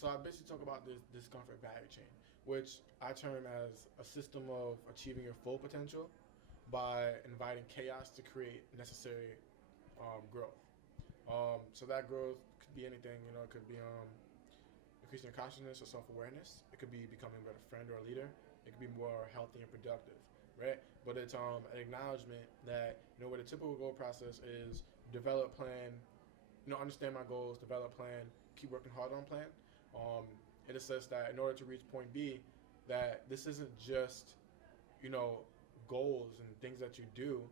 So I basically talk about this discomfort value chain, which I term as a system of achieving your full potential by inviting chaos to create necessary growth. So that growth could be anything. It could be increasing your consciousness or self-awareness. It could be becoming a better friend or a leader. It could be more healthy and productive, right? But it's an acknowledgement that what the typical goal process is: develop plan, understand my goals, develop plan, keep working hard on plan. It says that in order to reach point B, that this isn't just, goals and things that you do.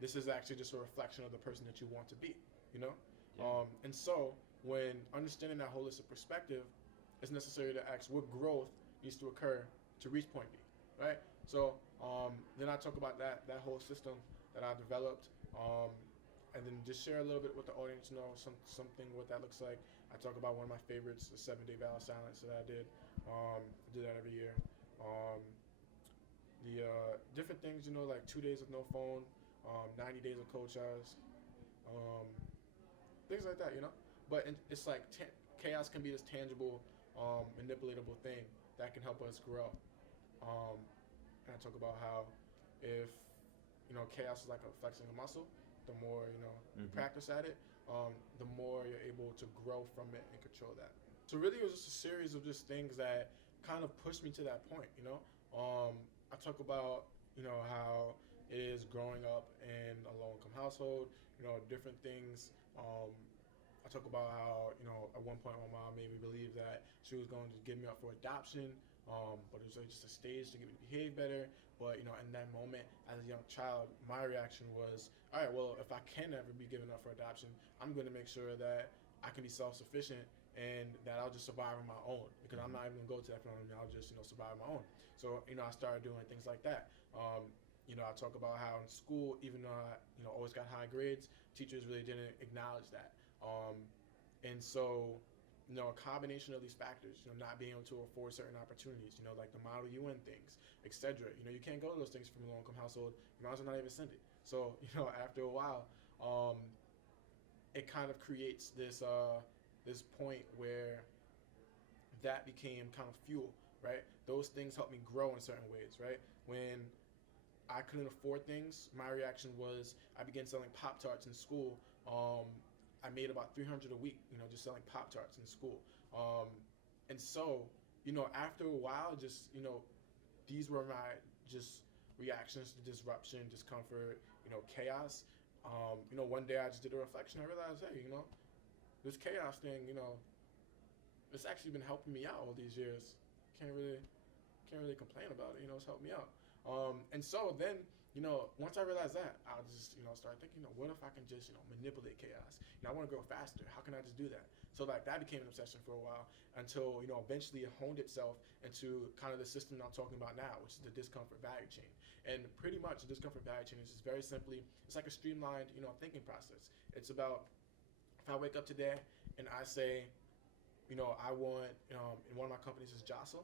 This is actually just a reflection of the person that you want to be, you know? Yeah. And so when understanding that holistic perspective, it's necessary to ask what growth needs to occur to reach point B, right? So then I talk about that whole system that I developed, and then just share a little bit with the audience, something what that looks like. I talk about one of my favorites, the 7-day vow of silence that I did. I do that every year. The different things, like 2 days with no phone, 90 days of coach hours, things like that, But it's like chaos can be this tangible, manipulatable thing that can help us grow. And I talk about how if, chaos is like flexing a muscle. The more, you practice at it, the more you're able to grow from it and control that. So really it was just a series of just things that kind of pushed me to that point, I talk about, how it is growing up in a low-income household, different things. I talk about how, at one point my mom made me believe that she was going to give me up for adoption, but it was just a stage to get me to behave better. But, in that moment, as a young child, my reaction was, all right, well, if I can ever be given up for adoption, I'm going to make sure that I can be self-sufficient and that I'll just survive on my own, because I'm not even going to go to that point. I'll just, survive on my own. So, I started doing things like that. I talk about how in school, even though I, always got high grades, teachers really didn't acknowledge that. And so, a combination of these factors, not being able to afford certain opportunities, like the Model UN things, etc. You can't go to those things from a low-income household. You might as well not even send it. So, after a while, it kind of creates this this point where that became kind of fuel, right? Those things helped me grow in certain ways, right? When I couldn't afford things, my reaction was I began selling Pop-Tarts in school. I made about $300 a week, just selling Pop-Tarts in school. And so, after a while, just, these were my just reactions to disruption, discomfort, chaos. One day I just did a reflection. I realized, hey, this chaos thing, it's actually been helping me out all these years. Can't really complain about it. It's helped me out. And so then, once I realized that, I'll just, start thinking, what if I can just, manipulate chaos? I want to grow faster. How can I just do that? So like that became an obsession for a while until, eventually it honed itself into kind of the system I'm talking about now, which is the discomfort value chain. And pretty much the discomfort value chain is just very simply, it's like a streamlined, thinking process. It's about, if I wake up today and I say, I want, in one of my companies is Jostle,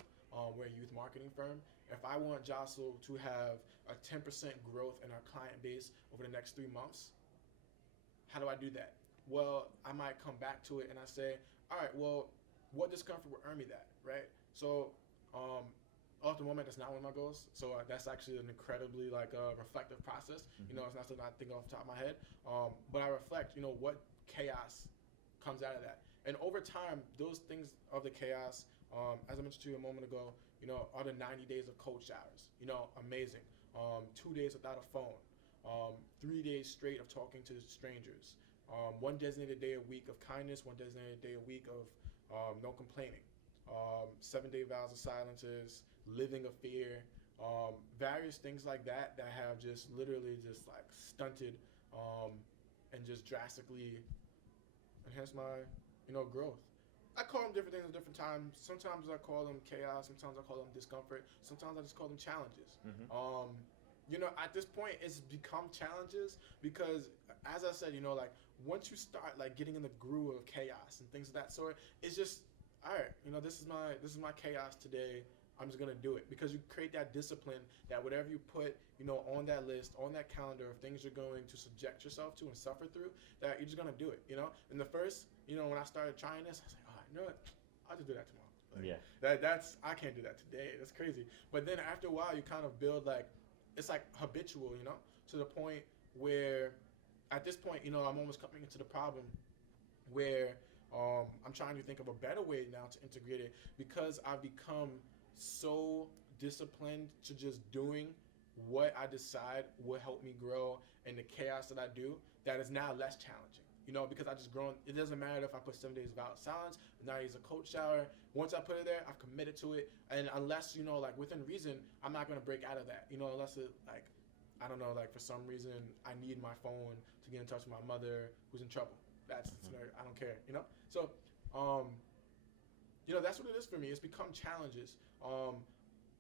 we're a youth marketing firm. If I want Jostle to have a 10% growth in our client base over the next 3 months, how do I do that? Well, I might come back to it and I say, all right, well, what discomfort would earn me that, right? So, at the moment, that's not one of my goals. So that's actually an incredibly reflective process. It's not something I think off the top of my head. But I reflect, what chaos comes out of that. And over time, those things of the chaos, as I mentioned to you a moment ago, are the 90 days of cold showers. Amazing. 2 days without a phone. 3 days straight of talking to strangers. One designated day a week of kindness. One designated day a week of no complaining. 7-day vows of silences. Living a fear. Various things like that have just literally just like stunted and just drastically enhanced my growth. I call them different things at different times. Sometimes I call them chaos. Sometimes I call them discomfort. Sometimes I just call them challenges. At this point, it's become challenges because, as I said, once you start getting in the groove of chaos and things of that sort, it's just, all right, this is my chaos today. I'm just gonna do it, because you create that discipline that whatever you put, on that list, on that calendar of things you're going to subject yourself to and suffer through, that you're just gonna do it, And the first, when I started trying this, I was like, all right, what? I'll just do that tomorrow. Yeah. That's I can't do that today. That's crazy. But then after a while, you kind of build like it's like habitual, to the point where at this point, I'm almost coming into the problem where I'm trying to think of a better way now to integrate it because I've become so disciplined to just doing what I decide will help me grow and the chaos that I do that is now less challenging. Because I just grown. It doesn't matter if I put 7 days without silence, now I use a cold shower. Once I put it there, I've committed to it. And unless, like within reason, I'm not going to break out of that. Unless it, like, I don't know, like for some reason, I need my phone to get in touch with my mother who's in trouble. That's I don't care, So, that's what it is for me. It's become challenges,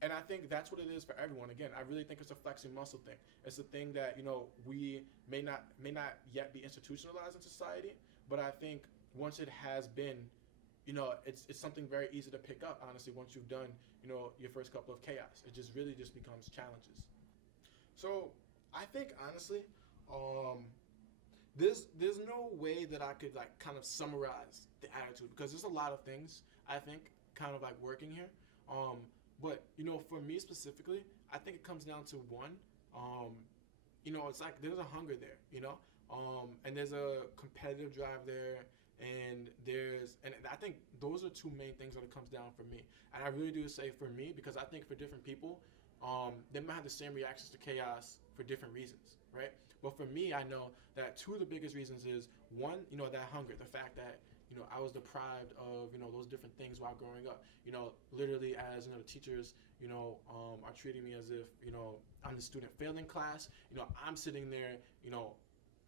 and I think that's what it is for everyone. Again, I really think it's a flexing muscle thing. It's a thing that we may not yet be institutionalized in society, but I think once it has been, it's something very easy to pick up. Honestly, once you've done your first couple of chaos, it just really just becomes challenges. So I think honestly. There's no way that I could like kind of summarize the attitude because there's a lot of things I think kind of like working here. But for me specifically, I think it comes down to one. It's like there's a hunger there, and there's a competitive drive there, and I think those are two main things that it comes down for me. And I really do say for me because I think for different people, they might have the same reactions to chaos for different reasons, right? But for me, I know that two of the biggest reasons is one, that hunger, the fact that I was deprived of those different things while growing up. Literally as the teachers are treating me as if I'm the student failing class. I'm sitting there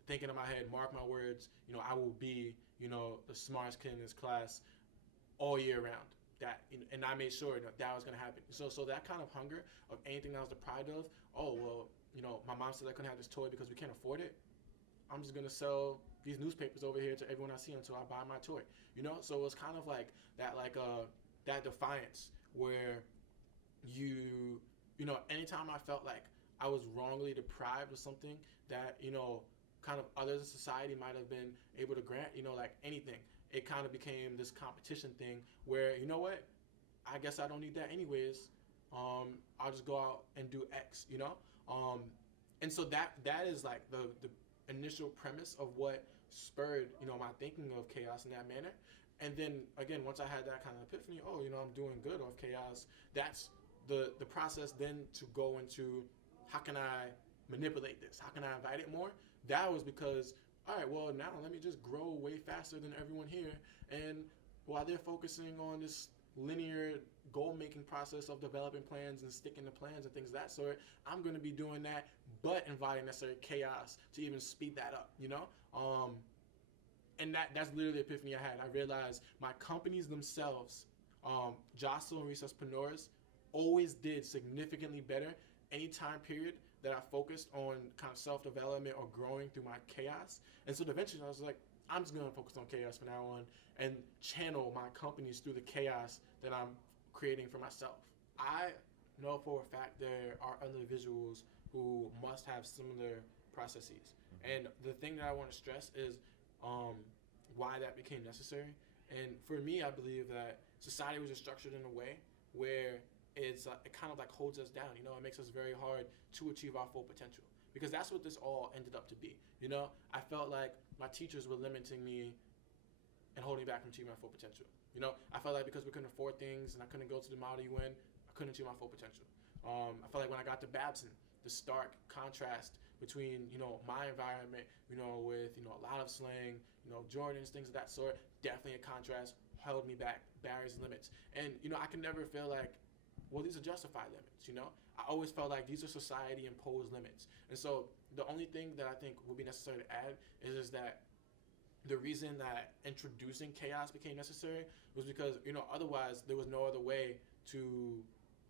thinking in my head, mark my words, I will be the smartest kid in this class all year round. That and I made sure that was going to happen. So that kind of hunger of anything that I was deprived of. Oh well. My mom said I couldn't have this toy because we can't afford it. I'm just gonna sell these newspapers over here to everyone I see until I buy my toy. So it's kind of like that, that defiance where anytime I felt like I was wrongly deprived of something that kind of others in society might have been able to grant, like anything, it kind of became this competition thing where what, I guess I don't need that anyways. I'll just go out and do X, and so that is like the initial premise of what spurred, my thinking of chaos in that manner. And then again, once I had that kind of epiphany, I'm doing good off chaos. That's the process then to go into how can I manipulate this? How can I invite it more? That was because, all right, well now let me just grow way faster than everyone here. And while they're focusing on this linear goal-making process of developing plans and sticking to plans and things of that sort, I'm going to be doing that, but inviting necessary chaos to even speed that up, and that's literally the epiphany I had. I realized my companies themselves, Jostle and Recesspreneurs, always did significantly better any time period that I focused on kind of self-development or growing through my chaos. And so eventually I was like, I'm just going to focus on chaos from now on and channel my companies through the chaos that I'm creating for myself. I know for a fact there are individuals who must have similar processes. And the thing that I want to stress is why that became necessary. And for me, I believe that society was just structured in a way where it kind of like holds us down. It makes us very hard to achieve our full potential. Because that's what this all ended up to be. I felt like my teachers were limiting me and holding back from achieving my full potential. I felt like because we couldn't afford things and I couldn't go to the Model UN, I couldn't achieve my full potential. I felt like when I got to Babson, the stark contrast between, my environment, with, a lot of slang, Jordans, things of that sort, definitely a contrast, held me back, barriers and limits. And, I could never feel like, well, these are justified limits, I always felt like these are society-imposed limits. And so the only thing that I think would be necessary to add is that the reason that introducing chaos became necessary was because, otherwise there was no other way to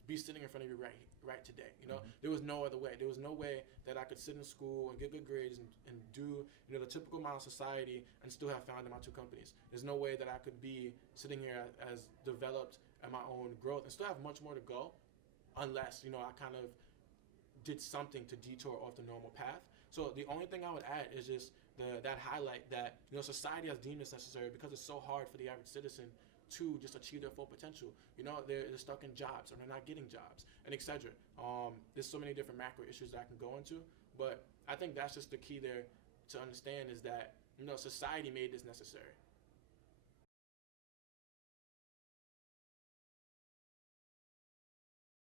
be sitting in front of you right today. There was no other way. There was no way that I could sit in school and get good grades and do, the typical amount of society and still have founded my two companies. There's no way that I could be sitting here as developed at my own growth and still have much more to go unless, I kind of did something to detour off the normal path. So the only thing I would add is just that highlight that, society has deemed this necessary because it's so hard for the average citizen to just achieve their full potential. They're stuck in jobs, or they're not getting jobs, and etc. There's so many different macro issues that I can go into, but I think that's just the key there to understand, is that society made this necessary.